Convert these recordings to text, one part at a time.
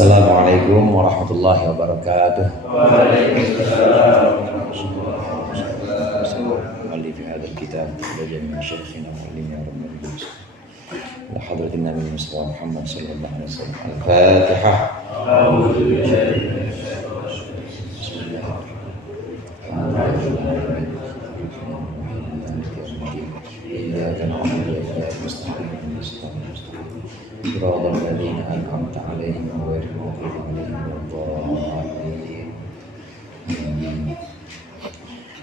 Assalamualaikum warahmatullahi wabarakatuh. Kembali di hadal kitab belajar dengan syekhina mu'allim ya rabbal alamin. Ila hadratin Nabi Muhammad sallallahu alaihi wasallam. Al-Fatihah. Iyyaka na'budu wa iyyaka nasta'in. صراط الذين أنعمت عليهم غير المغضوب عليهم ولا الضالين.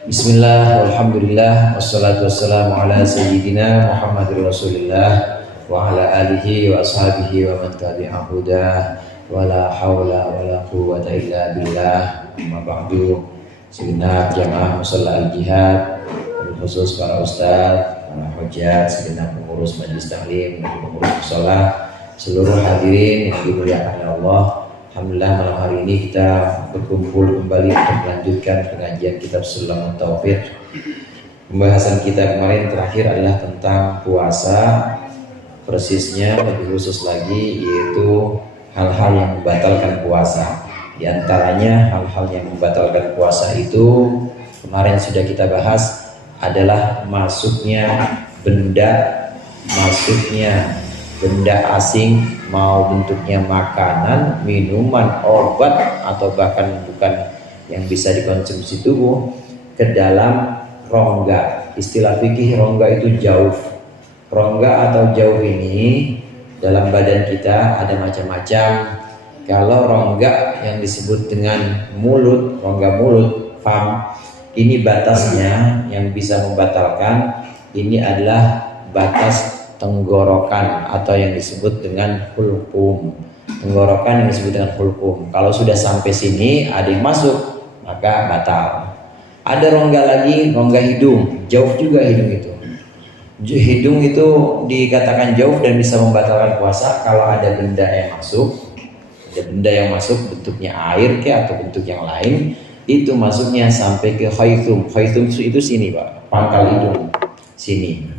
Bismillah, walhamdulillah, wassalatu wassalamu ala sayyidina Muhammadur Rasulillah wa ala alihi wa ashabihi wa man tabi'a hudah wa la hawla wa la quwwata illa billah. Amma ba'du. Segenap jamaah musalla al-jihad, khusus para ustaz, para hujjat, segenap pengurus majlis taklim, pengurus musalla, seluruh hadirin yang dimuliakan oleh Allah. Alhamdulillah malam hari ini kita berkumpul kembali untuk melanjutkan pengajian kitab Sulamut Taufiq. Pembahasan kita kemarin terakhir adalah tentang puasa, persisnya lebih khusus lagi yaitu hal-hal yang membatalkan puasa. Di antaranya hal-hal yang membatalkan puasa itu kemarin sudah kita bahas adalah masuknya benda asing, mau bentuknya makanan, minuman, obat, atau bahkan bukan yang bisa dikonsumsi tubuh, ke dalam rongga. Istilah fikih rongga itu jauh. Rongga atau jauh ini dalam badan kita ada macam-macam. Kalau rongga yang disebut dengan mulut, rongga mulut, fam, ini batasnya yang bisa membatalkan. Ini adalah batas tenggorokan atau yang disebut dengan hulqum. Tenggorokan yang disebut dengan hulqum. Kalau sudah sampai sini ada yang masuk, maka batal. Ada rongga lagi, rongga hidung. Jauh juga hidung itu. Hidung itu dikatakan jauh dan bisa membatalkan puasa kalau ada benda yang masuk. Ada benda yang masuk bentuknya air atau bentuk yang lain, itu masuknya sampai ke khaythum. Khaythum itu sini Pak, pangkal hidung sini.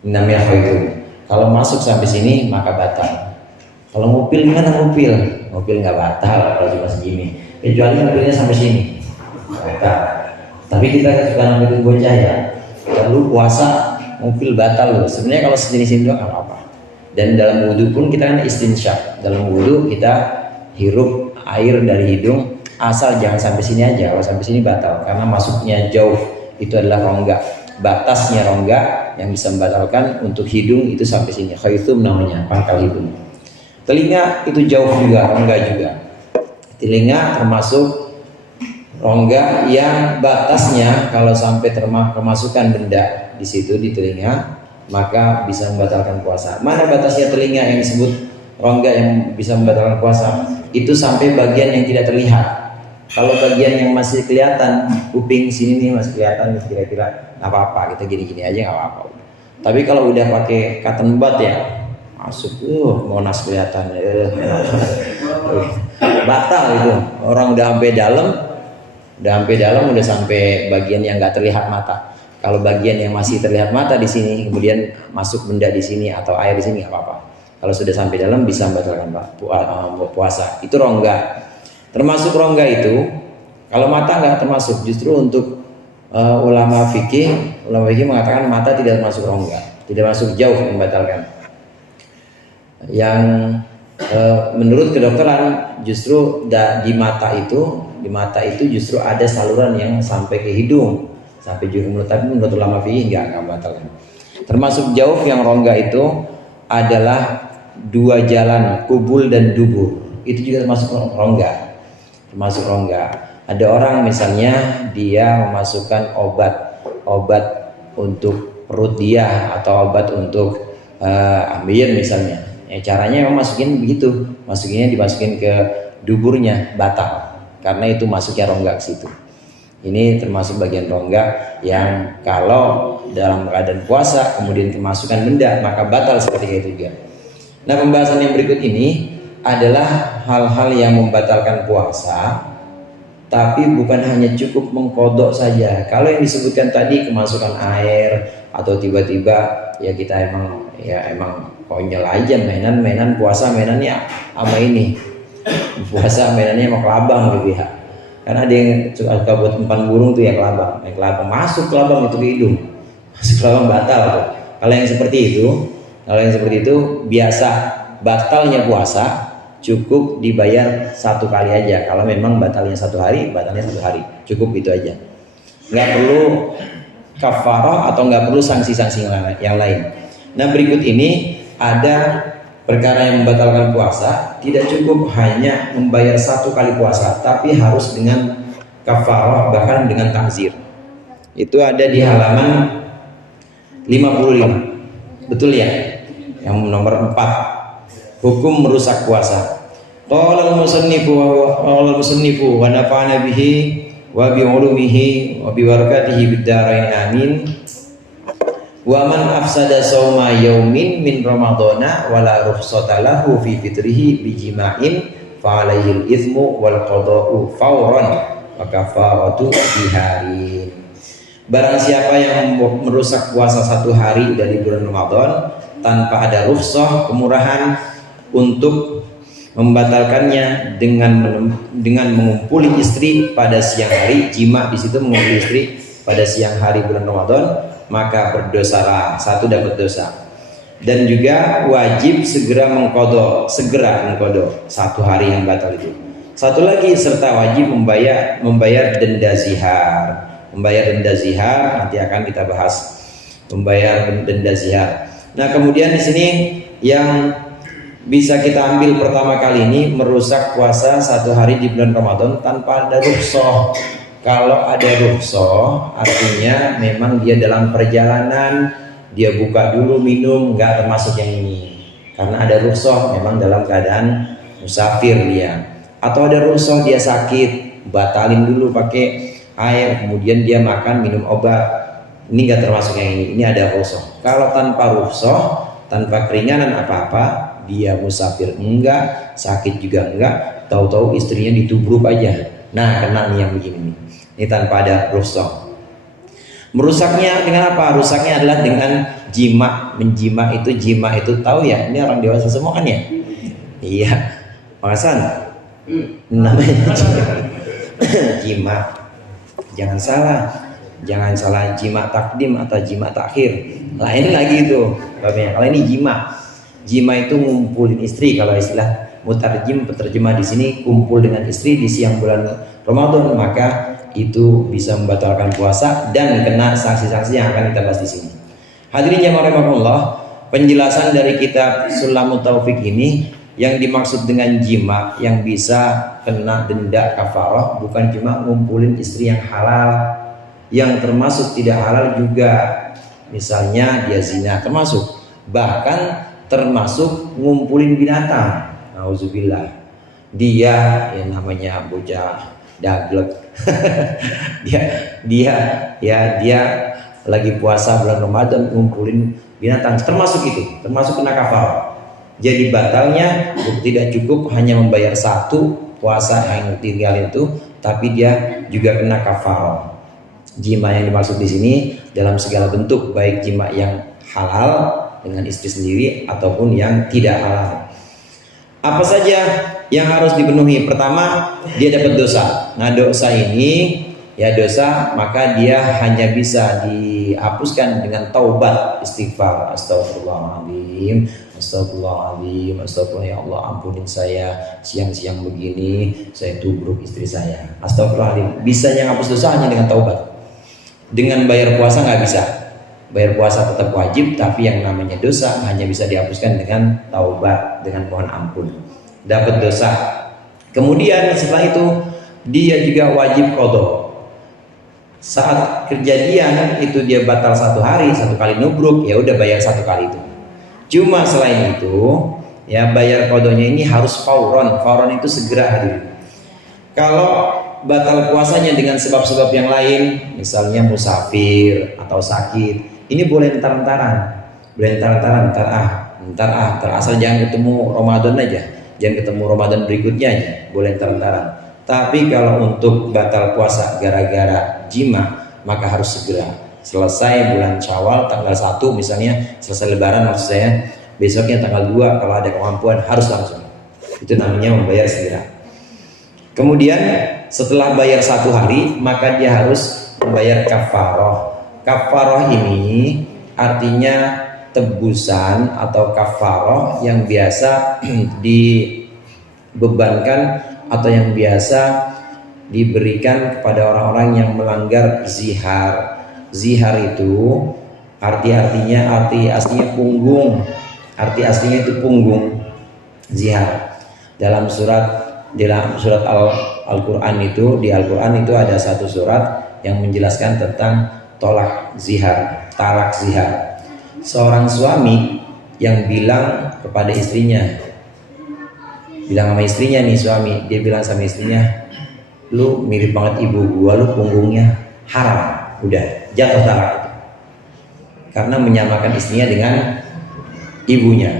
Namanya khaythum. Kalau masuk sampai sini maka batal. Kalau ngupil gimana ngupil? Ngupil nggak batal kalau cuma segini. Kecuali ngupilnya sampai sini. Batal. Tapi kita suka ngupilin bocah ya. Lalu puasa ngupil batal loh. Sebenarnya kalau segini-sini doang nggak apa-apa. Dan dalam wudhu pun kita kan istinsyak. Dalam wudhu kita hirup air dari hidung, asal jangan sampai sini aja. Kalau sampai sini batal karena masuknya jauh. Itu adalah rongga. Batasnya rongga yang bisa membatalkan untuk hidung itu sampai sini. Khaythum namanya, pangkal hidung. Telinga itu jauh juga, rongga juga. Telinga termasuk rongga yang batasnya kalau sampai kemasukan benda di situ di telinga, maka bisa membatalkan puasa. Mana batasnya telinga yang disebut rongga yang bisa membatalkan puasa? Itu sampai bagian yang tidak terlihat. Kalau bagian yang masih kelihatan, kuping sini nih masih kelihatan, kira-kira nggak apa-apa, kita gini-gini aja nggak apa-apa. Tapi kalau udah pakai cotton bud ya, masuk, monas kelihatan, batal itu. Orang udah sampai dalam, udah sampai bagian yang nggak terlihat mata. Kalau bagian yang masih terlihat mata di sini, kemudian masuk benda di sini atau air di sini nggak apa-apa. Kalau sudah sampai dalam bisa membatalkan puasa. Itu rongga. Termasuk rongga itu, kalau mata nggak termasuk. Justru untuk ulama fikih mengatakan mata tidak termasuk rongga, tidak masuk jauh membatalkan. Yang menurut kedokteran justru di mata itu justru ada saluran yang sampai ke hidung, sampai juga mulut. Tapi menurut ulama fikih nggak membatalkan. Termasuk jauh yang rongga itu adalah dua jalan, kubul dan dubur. Itu juga termasuk rongga. Ada orang misalnya dia memasukkan obat untuk perut dia atau obat untuk ambeien misalnya. Ya, caranya memang masukin begitu, dimasukin ke duburnya, batal karena itu masuknya rongga ke situ. Ini termasuk bagian rongga yang kalau dalam keadaan puasa kemudian kemasukan benda maka batal seperti itu juga. Nah, pembahasan yang berikut ini adalah hal-hal yang membatalkan puasa, tapi bukan hanya cukup mengkodok saja. Kalau yang disebutkan tadi kemasukan air atau tiba-tiba ya kita emang konyol aja mainan puasa mainannya sama ini. puasa mainannya sama kelabang gitu ya. Karena ada yang suka buat umpan burung tuh ya kelabang, masuk kelabang itu ke hidung, masuk kelabang batal tuh. Kalau yang seperti itu biasa batalnya puasa cukup dibayar satu kali aja. Kalau memang batalnya satu hari cukup itu aja, nggak perlu kafarah atau nggak perlu sanksi-sanksi yang lain. Nah berikut ini ada perkara yang membatalkan puasa, tidak cukup hanya membayar satu kali puasa, tapi harus dengan kafarah, bahkan dengan takzir. Itu ada di halaman 55, betul ya? Yang nomor 4, hukum merusak puasa. Qala al-musannifu wa nafa'ana bihi wa bi ulumihi wa bi barakatihi bid dharain amin. Wa man afsada shauma yaumin min ramadhana wala rukhsata lahu fi fitrihi bi jima'in fa alaihil itsmu wal qada'u fawran wa kafaratu biharin. Barang siapa yang merusak puasa satu hari dari bulan Ramadan tanpa ada rukhsah, kemurahan untuk membatalkannya dengan mengumpuli istri pada siang hari, jima di situ mengumpuli istri pada siang hari bulan Ramadan, maka berdosalah, satu dapat dosa. Dan juga wajib segera mengkodok satu hari yang batal itu. Satu lagi, serta wajib membayar denda zihar. Membayar denda zihar nanti akan kita bahas. Membayar denda zihar. Nah kemudian di sini yang bisa kita ambil pertama kali ini, merusak puasa satu hari di bulan Ramadan tanpa ada rukhsah. Kalau ada rukhsah artinya memang dia dalam perjalanan, dia buka dulu minum, nggak termasuk yang ini. Karena ada rukhsah memang dalam keadaan musafir dia. Atau ada rukhsah dia sakit, batalin dulu pakai air, kemudian dia makan minum obat. Ini nggak termasuk yang ini. Ini ada rukhsah. Kalau tanpa rukhsah, tanpa keringanan apa-apa, dia musafir enggak, sakit juga enggak, tahu-tahu istrinya ditubruk aja. Nah kena nih yang begini nih. Ini tanpa ada rukhsah. Merusaknya dengan apa? Rusaknya adalah dengan jima. Menjima itu, jima itu tahu ya? Ini orang dewasa semua kan ya? Iya. Makasan namanya jima. Jangan salah jima takdim atau jima takhir. Lain lagi itu. Kalau ini jima. Jima itu ngumpulin istri. Kalau istilah mutarjim, penerjemah di sini, kumpul dengan istri di siang bulan Ramadan, maka itu bisa membatalkan puasa dan kena sanksi-sanksi yang akan kita bahas di sini. Hadirin jamaah rahimakumullah, penjelasan dari kitab Sulamut Taufik ini, yang dimaksud dengan jima yang bisa kena denda kafarah bukan cuma ngumpulin istri yang halal, yang termasuk tidak halal juga. Misalnya dia zina termasuk, bahkan termasuk ngumpulin binatang. Nauzubillah. Dia yang namanya bocah daglek. dia lagi puasa bulan Ramadan ngumpulin binatang, termasuk kena kafarah. Jadi batalnya tidak cukup hanya membayar satu puasa yang tinggal itu, tapi dia juga kena kafarah. Jima yang dimaksud di sini dalam segala bentuk, baik jima yang halal dengan istri sendiri ataupun yang tidak halal. Apa saja yang harus dipenuhi? Pertama, dia dapat dosa. Nah dosa ini ya dosa, maka dia hanya bisa dihapuskan dengan taubat, istighfar, astagfirullahaladzim, astagfirullah ya Allah, ampunin saya, siang-siang begini saya tubruk istri saya, astagfirullahaladzim. Bisa yang hapus dosa hanya dengan taubat. Dengan bayar puasa nggak bisa. Bayar puasa tetap wajib, tapi yang namanya dosa hanya bisa dihapuskan dengan taubat, dengan mohon ampun. Dapat dosa. Kemudian setelah itu dia juga wajib qadha. Saat kejadian itu dia batal satu hari, satu kali nubruk, ya udah bayar satu kali itu. Cuma selain itu, ya bayar qadhanya ini harus fauron. Fauron itu segera hadir. Kalau batal puasanya dengan sebab-sebab yang lain, misalnya musafir atau sakit, ini boleh entar-entaran, asal jangan ketemu Ramadan aja, jangan ketemu Ramadan berikutnya aja, boleh entar-entaran. Tapi kalau untuk batal puasa gara-gara jima, maka harus segera. Selesai bulan Syawal tanggal 1 misalnya, selesai lebaran maksud saya, besoknya tanggal 2 kalau ada kemampuan harus langsung. Itu namanya membayar segera. Kemudian setelah bayar 1 hari, maka dia harus membayar kafaroh. Kafaroh ini artinya tebusan atau kafaroh yang biasa dibebankan atau yang biasa diberikan kepada orang-orang yang melanggar zihar. Zihar itu arti aslinya punggung. Arti aslinya itu punggung. Zihar. Dalam surat Al-Qur'an itu, di Al-Qur'an itu ada satu surat yang menjelaskan tentang tolak zihar, talak zihar. Seorang suami yang bilang kepada istrinya, bilang sama istrinya nih, suami dia bilang sama istrinya, lu mirip banget ibu gua, lu punggungnya haram, udah jatuh talak. Karena menyamakan istrinya dengan ibunya,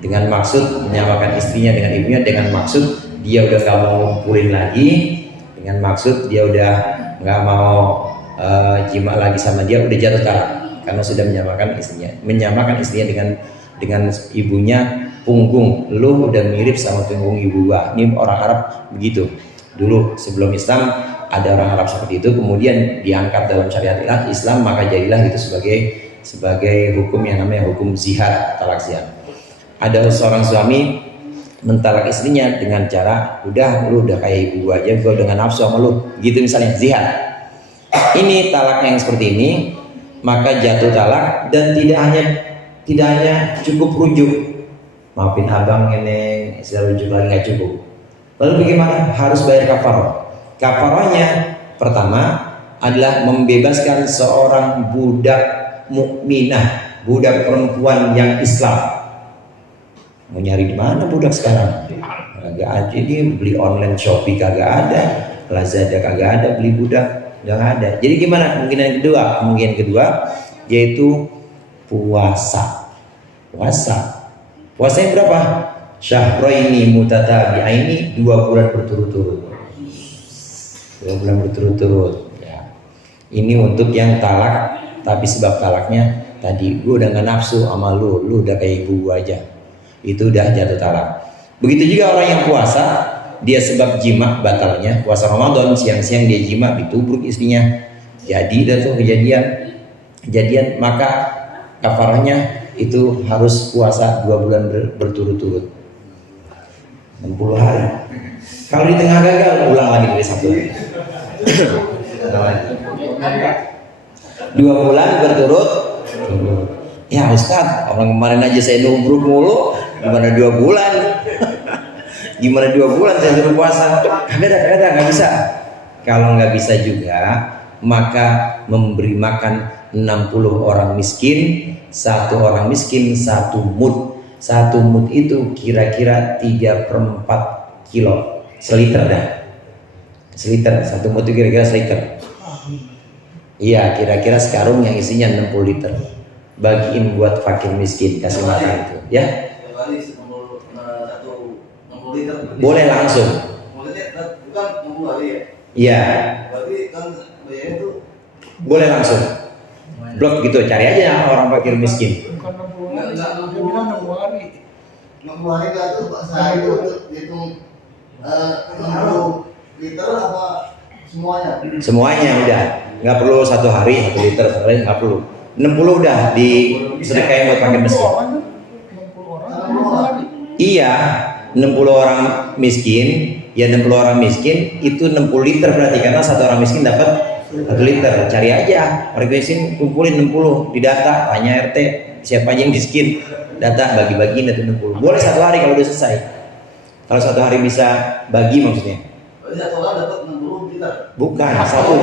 dengan maksud menyamakan istrinya dengan ibunya, dengan maksud dia udah gak mau ngumpulin lagi, dengan maksud dia udah gak mau jima lagi sama dia, udah jatuh talak. Karena sudah menyamakan istrinya dengan ibunya, punggung lu udah mirip sama punggung ibu gua. Ini orang Arab begitu. Dulu sebelum Islam ada orang Arab seperti itu, kemudian diangkat dalam syariat Islam, maka jadilah itu sebagai hukum yang namanya hukum zihar, talak zihar. Ada seorang suami mentalak istrinya dengan cara, udah lu udah kayak ibu gua aja, gua dengan nafsu sama lu, gitu misalnya, zihar. Ini talak yang seperti ini, maka jatuh talak. Dan tidak hanya cukup rujuk, maafin abang ini sudah rujuk lagi, nggak cukup. Lalu bagaimana? Harus bayar kafarah. Kafarahnya pertama adalah membebaskan seorang budak mukminah, budak perempuan yang Islam. Mau nyari di mana budak sekarang? Kagak aja, dia beli online, Shopee kagak ada, Lazada kagak ada, beli budak udah ada. Jadi gimana? Kemungkinan kedua yaitu puasa. Puasanya berapa? Syahraini mutatabi'aini, 2 bulan berturut-turut. 2 bulan berturut-turut. Ya. Ini untuk yang talak, tapi sebab talaknya tadi, gue udah gak nafsu sama lu udah kayak ibu gue aja. Itu udah jatuh talak. Begitu juga orang yang puasa, dia sebab jima batalnya, puasa Ramadan, siang-siang dia jima, ditubruk istrinya, jadi dah tuh kejadian, maka kafarahnya itu harus puasa 2 bulan berturut-turut, 60 hari. Kalau di tengah gagal, ulang lagi dari 1 hari. 2 bulan berturut. Ya Ustadz, orang kemarin aja saya nubruk mulu, gimana 2 bulan? Gimana 2 bulan saya suruh puasa? Kagak, nggak bisa. Kalau nggak bisa juga, maka memberi makan 60 orang miskin, 1 orang miskin 1 mud. 1 mud itu kira-kira 3/4 kilo, seliter dah. Seliter, 1 mud itu kira-kira seliter. Iya, kira-kira sekarung yang isinya 60 liter. Bagiin buat fakir miskin, kasih makan itu, ya. Boleh langsung. Bukan 60 hari ya? Iya. Berarti kan bayarnya itu boleh langsung. Blok gitu, cari aja orang fakir miskin. Bukan 60 hari. Dia bilang 60 hari. 60 hari enggak tuh Pak, sehari itu hitung 60 liter apa semuanya? Semuanya udah. Enggak perlu 1 hari 1 liter, sehari enggak perlu. 60 udah disedekahin buat fakir miskin. 60 orang 60 hari. Iya. 60 orang miskin, ya 60 orang miskin itu 60 liter berarti, karena 1 orang miskin dapat 1 liter. Cari aja orang miskin, kumpulin 60 di data, tanya RT siapa aja yang miskin, data bagi-bagiin itu 60. Boleh 1 hari kalau udah selesai. Kalau 1 hari bisa bagi maksudnya. Berarti 1 orang dapat 60 liter. Bukan, 1.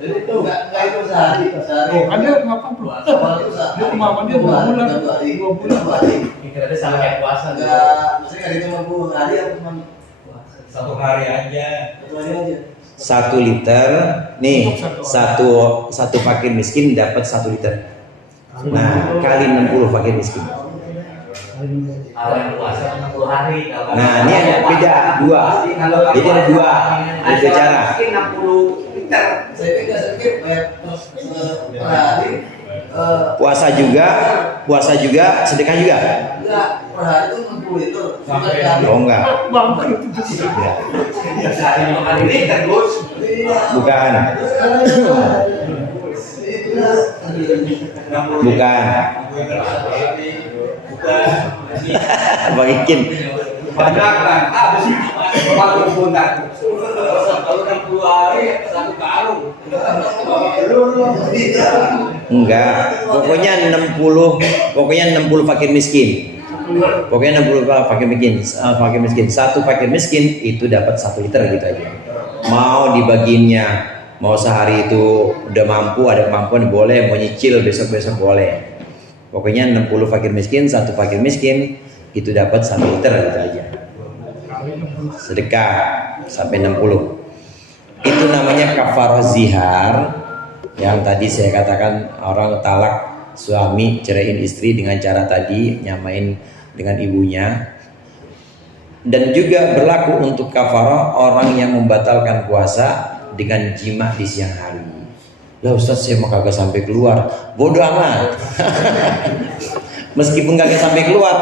Jadi itu enggak itu sehari. Oh, kan dia ngapa bro? Dia kemauan dia 2 bulan. 2 bulan. Kira-kira sama kayak puasa. Enggak, maksudnya enggak dihitung 60 hari atau cuma 1 hari aja. 1 hari aja. 1 liter nih, satu fakir miskin dapat 1 liter. Nah, kali 60 fakir miskin. Kalau yang puasa 60 hari. Nah, ini ada beda 2. Jadi ada 2 cara. Mungkin 60 liter. Saya pikir bayar per hari Puasa juga, sedekah juga. Enggak, per hari itu 60 liter. Oh enggak. Ya. Sehari 5 liter, Gus. Bukan. Bukan. Bang Ikin. Banyak kan? Habis waktu buntat. Kalau 60 hari satu karung. Enggak. Pokoknya 60 fakir miskin. Pokoknya 60 fakir miskin. Satu fakir miskin itu dapat 1 liter gitu aja. Mau dibaginya, mau sehari itu udah mampu, ada kemampuan boleh, mau nyicil besok-besok boleh. Pokoknya 60 fakir miskin, satu fakir miskin itu dapat 1 liter gitu aja. Sedekah sampai 60. Itu namanya kafarah zihar. Yang tadi saya katakan orang talak suami ceraiin istri dengan cara tadi nyamain dengan ibunya. Dan juga berlaku untuk kafarah orang yang membatalkan puasa dengan jima di siang hari. Lah Ustaz, saya mau kagak sampai keluar. Bodoh amat. Meskipun kagak sampai keluar,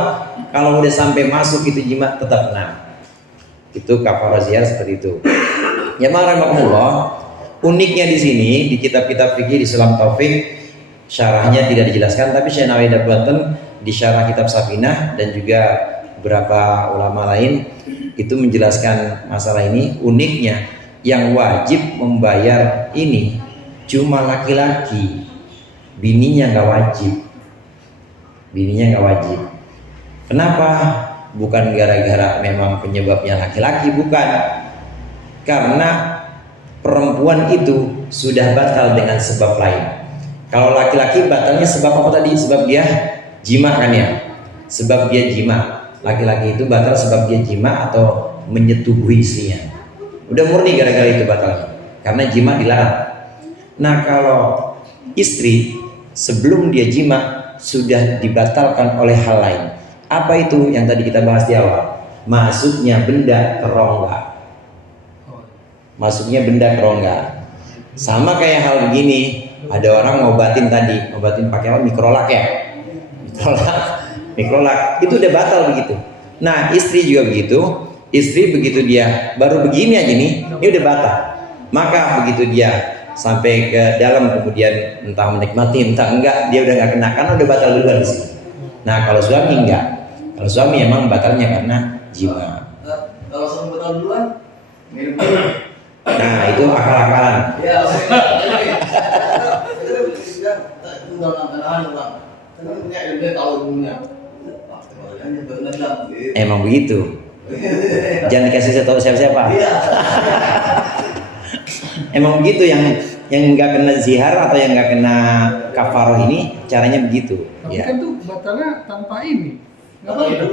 kalau udah sampai masuk itu jima tetap kena. Itu kafarah zihar seperti itu. Ya ma'ramakumullah, uniknya di sini di kitab-kitab fikih di Sulam Taufik syarahnya tidak dijelaskan, tapi Syekh Nawawi Dabwaten di syarah kitab Safinah dan juga beberapa ulama lain itu menjelaskan masalah ini. Uniknya yang wajib membayar ini cuma laki-laki, bininya nggak wajib. Bininya nggak wajib. Kenapa? Bukan gara-gara memang penyebabnya laki-laki, bukan. Karena perempuan itu sudah batal dengan sebab lain. Kalau laki-laki batalnya sebab apa tadi? Sebab dia jima kan ya? Sebab dia jima. Laki-laki itu batal sebab dia jima atau menyetubuhi istrinya. Udah murni gara-gara itu batalnya. Karena jima dilarang. Nah kalau istri sebelum dia jima sudah dibatalkan oleh hal lain. Apa itu yang tadi kita bahas di awal? Masuknya benda ke rongga. Masuknya benda ke rongga. Sama kayak hal begini. Ada orang ngobatin tadi, ngobatin pakai apa? Mikrolak ya. Mikrolak itu udah batal begitu. Nah istri juga begitu. Istri begitu dia baru begini aja nih, ini udah batal. Maka begitu dia sampai ke dalam kemudian entah menikmati entah enggak, dia udah nggak kena karena udah batal duluan di sini. Nah kalau suami enggak, kalau suami emang batalnya karena jima. Kalau suami batal duluan, minum. Nah itu akal-akalan. Ya, tinggal nambah-nambahan orang. Karena punya ilmu tahu dunia. Emang begitu. Jangan dikasih tahu siapa-siapa. Emang begitu yang nggak kena zihar atau yang nggak kena kafaroh ini caranya begitu. Tapi Ya. kan tuh batalnya tanpa ini. Nggak apa-apa.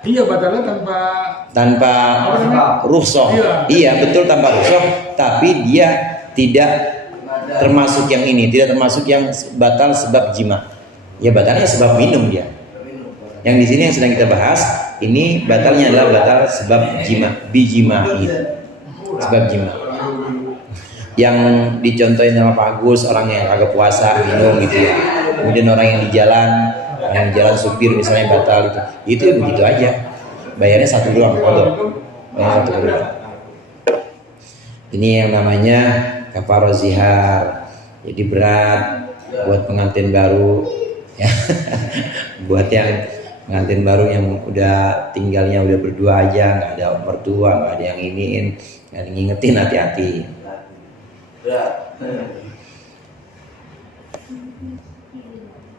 Iya batalnya Tanpa rukhsah. Iya betul tanpa rukhsah. Tapi dia tidak termasuk yang ini, tidak termasuk yang batal sebab jima. Ya batalnya sebab minum dia. Yang di sini yang sedang kita bahas ini batalnya adalah batal sebab jima, bijima'i. Sebab jima. Yang dicontohin sama Pak Agus, orang yang kagak puasa minum gitu ya. Kemudian orang yang di jalan supir misalnya batal itu ya begitu aja. Bayarnya 1 doang, bayar 1 doang. Ini yang namanya kafarah zihar. Jadi berat buat pengantin baru ya. Buat yang pengantin baru yang udah tinggalnya udah berdua aja, nggak ada mertua, nggak ada yang iniin, nggak ada yang ngingetin, hati-hati.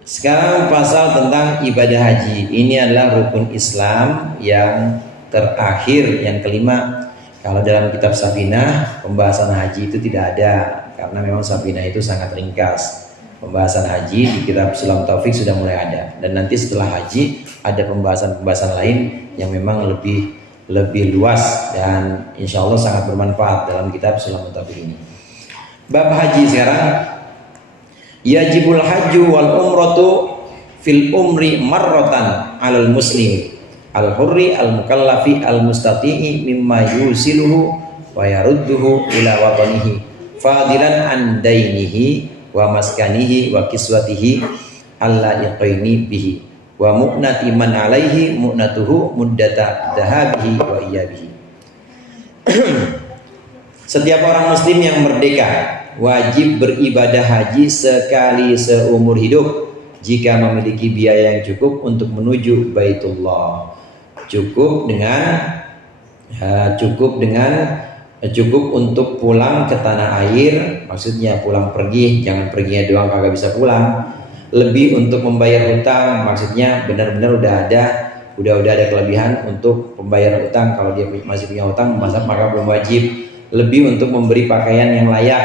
Sekarang pasal tentang ibadah haji. Ini adalah rukun Islam yang terakhir, yang kelima. Kalau dalam kitab Safinah pembahasan haji itu tidak ada, karena memang Safinah itu sangat ringkas. Pembahasan haji di kitab Sulam Taufik sudah mulai ada, dan nanti setelah haji ada pembahasan-pembahasan lain yang memang lebih luas dan insya Allah sangat bermanfaat dalam kitab Sulam Taufik ini. Bab haji sekarang. Yajibul hajju wal umratu fil umri marratan alal muslim al hurri al mukallafi al mustati'i mimma yusiluhu wa yarudduhu ila watanihi fadilan an dainihi wa maskanihi wa kiswatihi allaiqaini bihi wa mu'nati man alaihi mu'natuhu muddata dhahabihi wa iyabihi. Setiap orang muslim yang merdeka wajib beribadah haji sekali seumur hidup jika memiliki biaya yang cukup untuk menuju Baitullah. Cukup untuk pulang ke tanah air, maksudnya pulang pergi, jangan perginya doang kagak bisa pulang. Lebih untuk membayar hutang, maksudnya benar-benar udah ada kelebihan untuk pembayar hutang. Kalau dia masih punya hutang maka belum wajib. Lebih untuk memberi pakaian yang layak,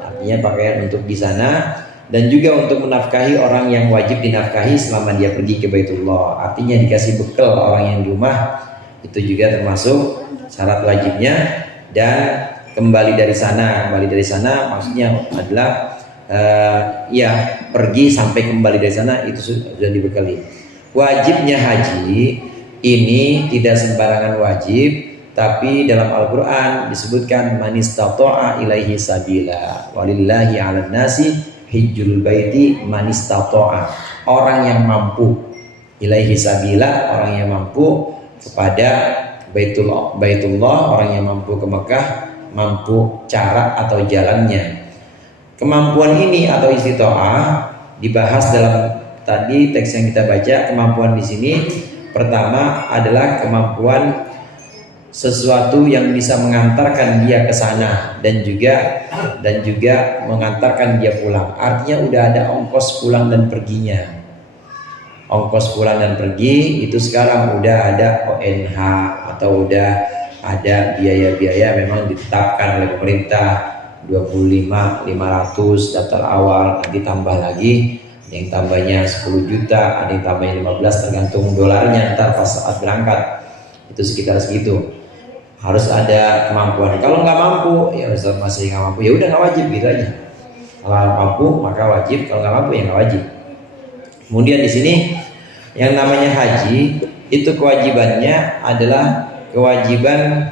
artinya pakaian untuk di sana, dan juga untuk menafkahi orang yang wajib dinafkahi selama dia pergi ke Baitullah. Artinya dikasih bekal orang yang di rumah, itu juga termasuk syarat wajibnya. Dan kembali dari sana maksudnya adalah pergi sampai kembali dari sana itu sudah dibekali. Wajibnya haji ini tidak sembarangan wajib, tapi dalam Al-Quran disebutkan man istata'a ilaihi sabila walillahi 'alan nasi hijjul baiti man istata'a. Orang yang mampu, ilaihi sabila, orang yang mampu kepada Baitullah, orang yang mampu ke Mekah, mampu cara atau jalannya. Kemampuan ini atau istita'ah dibahas dalam tadi teks yang kita baca. Kemampuan di sini pertama adalah kemampuan sesuatu yang bisa mengantarkan dia ke sana dan juga mengantarkan dia pulang. Artinya udah ada ongkos pulang dan perginya. Ongkos pulang dan pergi itu sekarang udah ada ONH atau udah ada biaya-biaya memang ditetapkan oleh pemerintah 25.500 daftar awal, nanti tambah lagi, ada yang tambahnya 10 juta, ada yang tambahnya 15 tergantung dolarnya ntar pas saat berangkat. Itu sekitar segitu. Harus ada kemampuan. Kalau nggak mampu, ya Ustaz masih nggak mampu, ya udah nggak wajib gitu aja. Kalau mampu maka wajib, kalau nggak mampu ya nggak wajib. Kemudian di sini yang namanya haji itu kewajibannya adalah kewajiban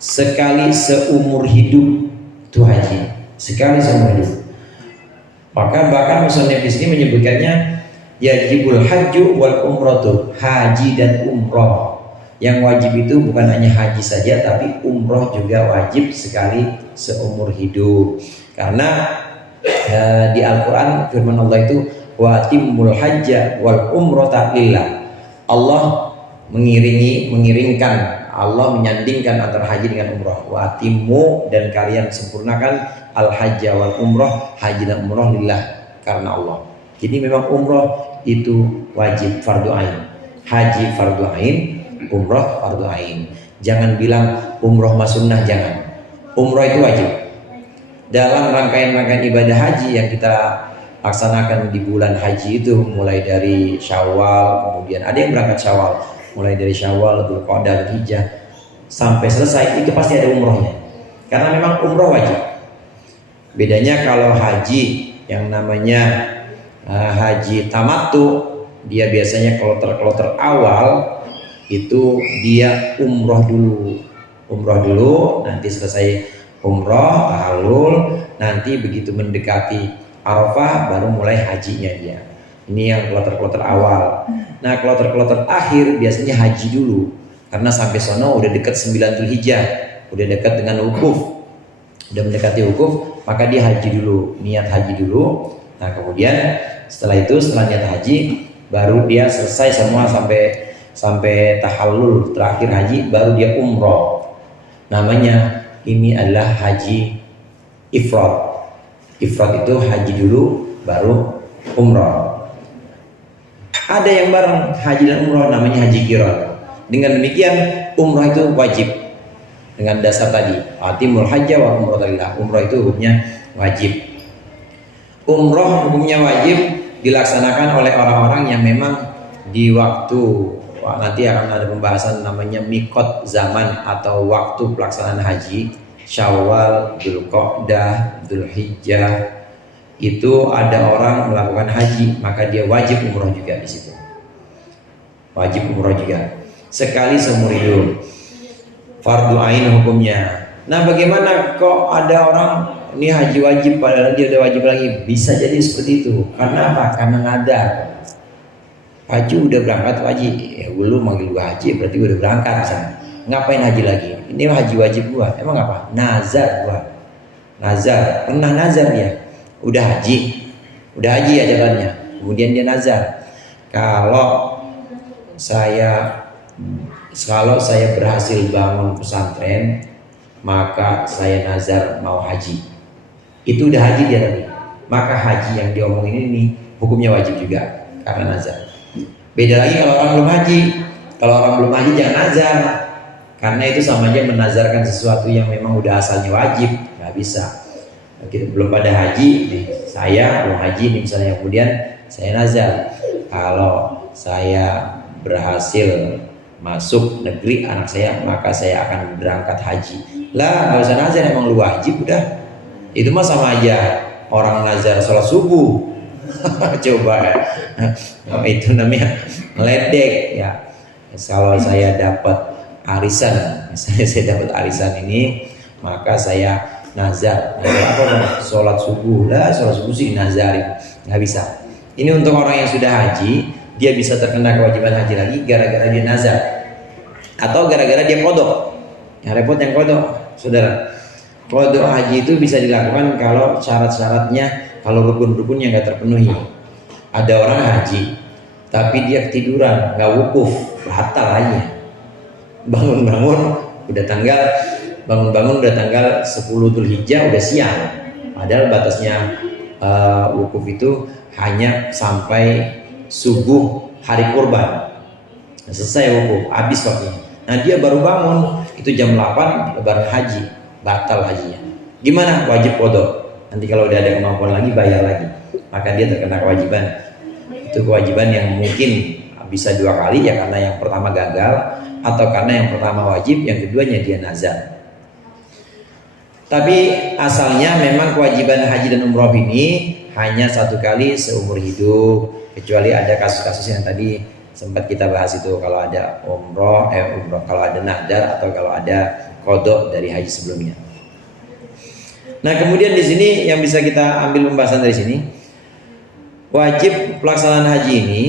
sekali seumur hidup. Itu haji sekali seumur hidup. Maka bahkan musannif di sini menyebutkannya yajibul hajju wal umratu, haji dan umroh. Yang wajib itu bukan hanya haji saja, tapi umroh juga wajib sekali seumur hidup. Karena di Al-Quran firman Allah itu wa timmul hajja wal umrata lillah. Allah mengiringkan, Allah menyandingkan antara haji dengan umroh. Wa timmu, dan kalian sempurnakan al hajja wal umroh, haji dan umroh lillah, karena Allah. Jadi memang umroh itu wajib fardu ain, haji fardu ain, umroh fardu ain. Jangan bilang umroh mas sunnah, jangan. Umroh itu wajib. Dalam rangkaian ibadah haji yang kita laksanakan di bulan haji itu, mulai dari Syawal, kemudian ada yang berangkat Syawal, mulai dari Syawal, Dzulqa'dah, Dzulhijjah sampai selesai, itu pasti ada umrohnya. Karena memang umroh wajib. Bedanya kalau haji yang namanya haji tamattu, dia biasanya kloter awal itu dia umroh dulu, nanti selesai umroh, tahallul, nanti begitu mendekati Arafah baru mulai hajinya dia. Ini yang kloter awal. Nah, kloter akhir biasanya haji dulu, karena sampai sono udah dekat 9 Dzulhijjah, udah dekat dengan wukuf, udah mendekati wukuf, maka dia haji dulu, niat haji dulu. Nah, kemudian setelah niat haji baru dia selesai semua sampai tahallul terakhir haji, baru dia umroh. Namanya ini adalah haji ifrad. Ifrad itu haji dulu baru umroh. Ada yang bareng haji dan umroh namanya haji qiran. Dengan demikian umroh itu wajib dengan dasar tadi, atimul hajja wa umroh. Umroh itu hukumnya wajib. Umroh hukumnya wajib dilaksanakan oleh orang-orang yang memang di waktu, nanti akan ada pembahasan namanya mikot zaman atau waktu pelaksanaan haji, Syawal, Dzulqa'dah, Dzulhijjah. Itu ada orang melakukan haji, maka dia wajib umroh juga di situ. Wajib umroh juga sekali seumur hidup. Fardu ain hukumnya. Nah, bagaimana kok ada orang ini haji wajib padahal dia udah wajib lagi. Bisa jadi seperti itu. Karena apa? Karena nadar. Haji udah berangkat haji, ya lu manggil gua haji berarti gua udah berangkat misalnya. Ngapain haji lagi? Ini haji wajib gua. Emang apa? Nazar gua. Nazar, pernah nazar dia. Udah haji ya jalannya. Kemudian dia nazar. Kalau saya berhasil bangun pesantren, maka saya nazar mau haji. Itu udah haji dia tadi. Maka haji yang diomongin ini hukumnya wajib juga karena nazar. Beda lagi kalau orang belum haji. Kalau orang belum haji jangan nazar. Karena itu sama aja menazarkan sesuatu yang memang udah asalnya wajib. Nggak bisa. Kita belum pada haji nih. Saya belum haji nih misalnya, kemudian saya nazar. Kalau saya berhasil masuk negeri anak saya, maka saya akan berangkat haji. Lah nggak usah nazar, emang lu wajib udah. Itu mah sama aja orang nazar sholat subuh. Coba ya. Itu namanya meledek ya. Kalau saya dapat arisan, misalnya saya dapat arisan ini, maka saya nazar. Apa? Sholat subuh. Lah sholat subuh sih nazarin. Nggak bisa. Ini untuk orang yang sudah haji, dia bisa terkena kewajiban haji lagi gara-gara dia nazar. Atau gara-gara dia kodok. Yang repot yang kodok, saudara. Kodok haji itu bisa dilakukan kalau syarat-syaratnya, kalau rukun-rukunnya nggak terpenuhi. Ada orang haji, tapi dia ketiduran, nggak wukuf, batal aja. Bangun-bangun udah tanggal 10 Dzulhijjah udah siang. Padahal batasnya wukuf itu hanya sampai subuh hari kurban. Selesai wukuf, habis waktunya. Nah dia baru bangun, itu jam 8 lebaran haji, batal hajinya. Gimana? Wajib qodho. Nanti kalau udah ada kemampuan lagi bayar lagi, maka dia terkena kewajiban. Itu kewajiban yang mungkin bisa 2 kali ya, karena yang pertama gagal atau karena yang pertama wajib, yang keduanya dia nazar. Tapi asalnya memang kewajiban haji dan umroh ini hanya 1 kali seumur hidup, kecuali ada kasus-kasus yang tadi sempat kita bahas itu, kalau ada umroh, kalau ada nadar atau kalau ada qodho dari haji sebelumnya. Nah kemudian di sini yang bisa kita ambil pembahasan dari sini, wajib pelaksanaan haji ini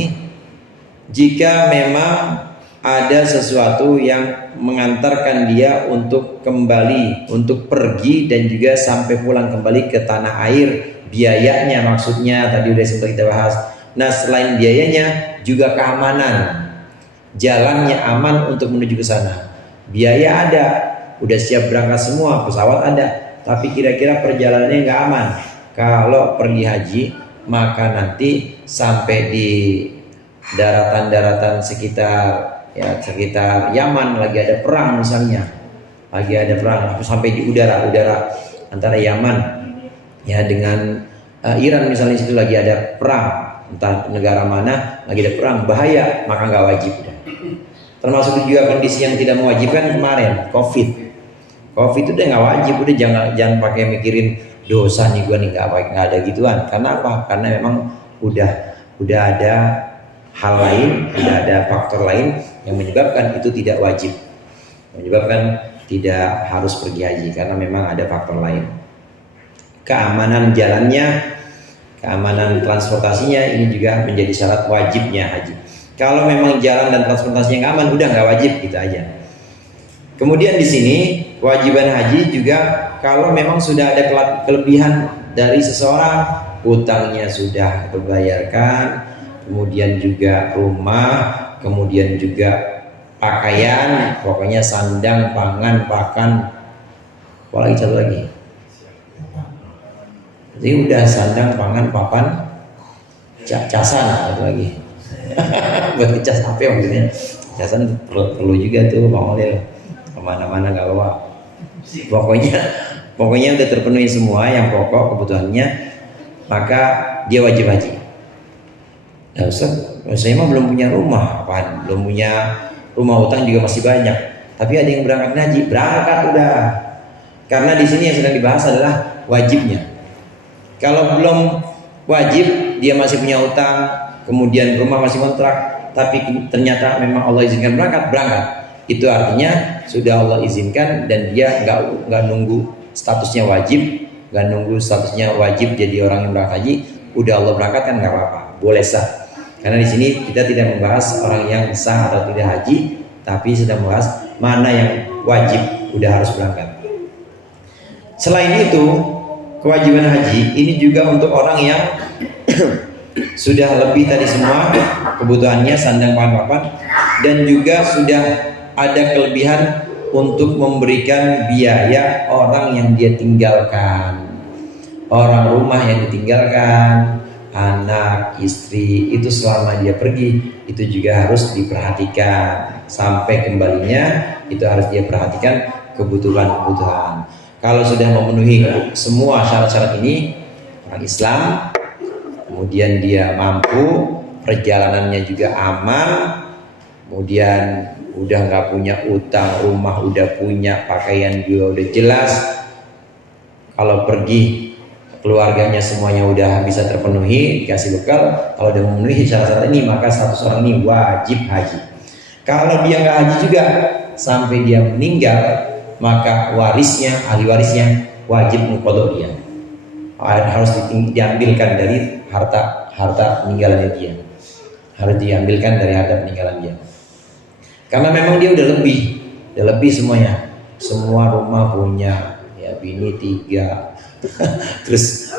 jika memang ada sesuatu yang mengantarkan dia untuk kembali, untuk pergi dan juga sampai pulang kembali ke tanah air. Biayanya maksudnya tadi udah sempat kita bahas. Nah selain biayanya juga keamanan, jalannya aman untuk menuju ke sana. Biaya ada, udah siap berangkat semua, pesawat ada, tapi kira-kira perjalanannya nggak aman. Kalau pergi haji, maka nanti sampai di daratan-daratan sekitar Yaman lagi ada perang misalnya, sampai di udara antara Yaman ya dengan Iran misalnya, situ lagi ada perang, entah negara mana lagi ada perang, bahaya, maka nggak wajib. Termasuk juga kondisi yang tidak mewajibkan kemarin, COVID itu udah nggak wajib, udah jangan pakai mikirin dosa nih gua nih, nggak ada gituan. Karena apa? Karena memang udah ada hal lain, udah ada faktor lain yang menyebabkan itu tidak wajib, menyebabkan tidak harus pergi haji, karena memang ada faktor lain. Keamanan jalannya, keamanan transportasinya ini juga menjadi syarat wajibnya haji. Kalau memang jalan dan transportasinya nggak aman, udah nggak wajib, gitu aja. Kemudian di sini kewajiban haji juga kalau memang sudah ada kelebihan dari seseorang, hutangnya sudah terbayarkan, kemudian juga rumah, kemudian juga pakaian, pokoknya sandang, pangan, pakan, apalagi satu lagi. Jadi udah sandang, pangan, papan, casan, satu lagi. Buat ngecas HP maksudnya. Casan perlu juga tuh Bang Olil. Kemana-mana gak bawa. Pokoknya udah terpenuhi semua yang pokok kebutuhannya, maka dia wajib haji. Nah, Ustaz, saya mah belum punya rumah, belum punya rumah, utang juga masih banyak. Tapi ada yang berangkat haji, berangkat udah. Karena di sini yang sedang dibahas adalah wajibnya. Kalau belum wajib, dia masih punya utang, kemudian rumah masih kontrak, tapi ternyata memang Allah izinkan berangkat. Itu artinya sudah Allah izinkan dan dia nggak nunggu statusnya wajib, nggak nunggu statusnya wajib jadi orang yang berangkat haji, udah Allah berangkatkan nggak apa-apa, boleh sah. Karena di sini kita tidak membahas orang yang sah atau tidak haji, tapi sedang membahas mana yang wajib udah harus berangkat. Selain itu, kewajiban haji ini juga untuk orang yang sudah lebih tadi semua kebutuhannya, sandang pangan papan, dan juga sudah ada kelebihan untuk memberikan biaya orang yang dia tinggalkan, orang rumah yang ditinggalkan, anak, istri, itu selama dia pergi itu juga harus diperhatikan sampai kembalinya, itu harus dia perhatikan kebutuhan-kebutuhan. Kalau sudah memenuhi semua syarat-syarat ini, orang Islam, kemudian dia mampu, perjalanannya juga aman, kemudian udah nggak punya utang, rumah udah punya, pakaian juga udah jelas, kalau pergi keluarganya semuanya udah bisa terpenuhi, dikasih bekal, kalau udah memenuhi syarat-syarat ini maka status orang ini wajib haji. Kalau dia nggak haji juga sampai dia meninggal, maka warisnya, ahli warisnya wajib mengqadha dia, harus diambilkan dari harta peninggalannya dia, harus diambilkan dari harta peninggalan dia, karena memang dia udah lebih semuanya, semua rumah punya, ya bini 3 terus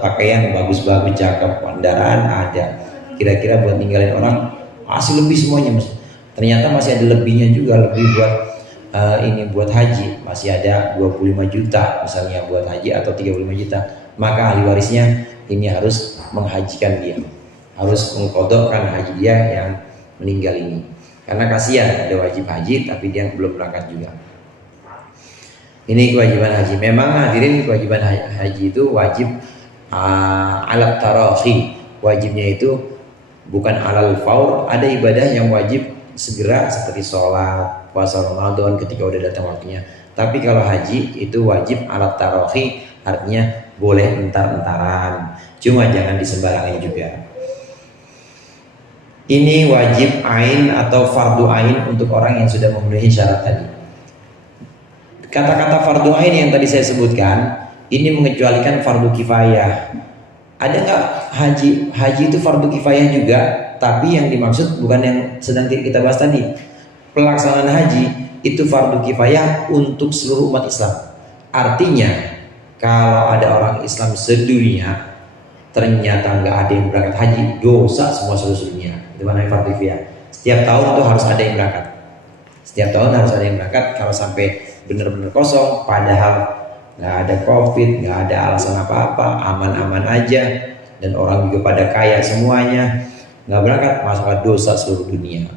pakaian bagus-bagus, cakep, kendaraan ada, kira-kira buat ninggalin orang masih lebih semuanya, ternyata masih ada lebihnya juga, lebih buat ini buat haji, masih ada 25 juta misalnya buat haji atau 35 juta, maka ahli warisnya ini harus menghajikan dia, harus mengqadhakan haji dia yang meninggal ini, karena kasihan ada wajib haji tapi dia belum berangkat juga. Ini kewajiban haji. Memang hadirin, kewajiban haji itu wajib alat tarahi, wajibnya itu bukan alal faur. Ada ibadah yang wajib segera seperti sholat, puasa Ramadan ketika udah datang waktunya. Tapi kalau haji itu wajib alat tarahi, artinya boleh entar-entaran, cuma jangan disembarangin juga. Ini wajib ain atau fardu ain untuk orang yang sudah memenuhi syarat tadi. Kata-kata fardu ain yang tadi saya sebutkan ini mengecualikan fardu kifayah. Ada nggak haji itu fardu kifayah juga, tapi yang dimaksud bukan yang sedang kita bahas tadi. Pelaksanaan haji itu fardu kifayah untuk seluruh umat Islam. Artinya kalau ada orang Islam sedunia ternyata nggak ada yang berangkat haji, dosa semua seluruh dunia. Itu namanya fardu kifayah. Setiap tahun itu harus ada yang berangkat. Setiap tahun harus ada yang berangkat. Kalau sampai benar-benar kosong, padahal nggak ada covid, nggak ada alasan apa-apa, aman-aman aja, dan orang juga pada kaya semuanya, nggak berangkat, masalah dosa seluruh dunia.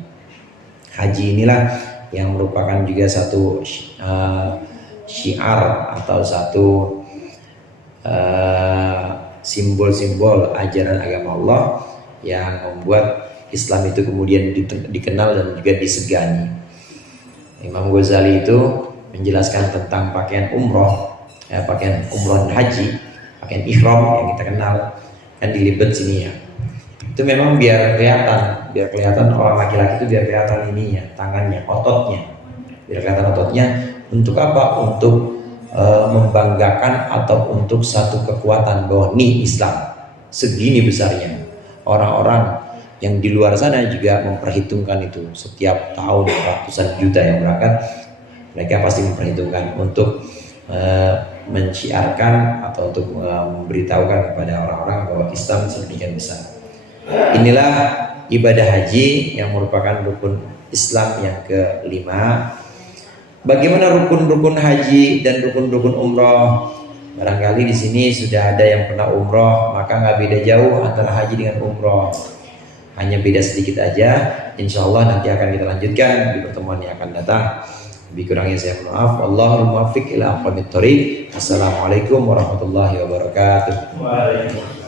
Haji inilah yang merupakan juga satu syiar atau satu simbol-simbol ajaran agama Allah yang membuat Islam itu kemudian dikenal dan juga disegani. Imam Ghazali itu menjelaskan tentang pakaian umroh, pakaian umroh dan haji, pakaian ihram yang kita kenal kan dilibet sini ya. Itu memang biar kelihatan orang laki-laki itu biar kelihatan ininya, tangannya, ototnya, biar kelihatan ototnya. Untuk apa? Untuk membanggakan atau untuk satu kekuatan bahwa nih Islam segini besarnya. Orang-orang yang di luar sana juga memperhitungkan itu, setiap tahun ratusan juta yang berangkat. Mereka pasti memperhitungkan untuk menciarkan atau untuk memberitahukan kepada orang-orang bahwa Islam sedemikian besar. Inilah ibadah haji yang merupakan rukun Islam yang ke-5. Bagaimana rukun-rukun haji dan rukun-rukun umroh? Barangkali di sini sudah ada yang pernah umroh, maka nggak beda jauh antara haji dengan umroh. Hanya beda sedikit aja. Insya Allah nanti akan kita lanjutkan di pertemuan yang akan datang. Lebih kurangnya saya mohon maaf. Wallahul muwaffiq ila aqwamit thoriq. Assalamualaikum warahmatullahi wabarakatuh. Waalaikumsalam.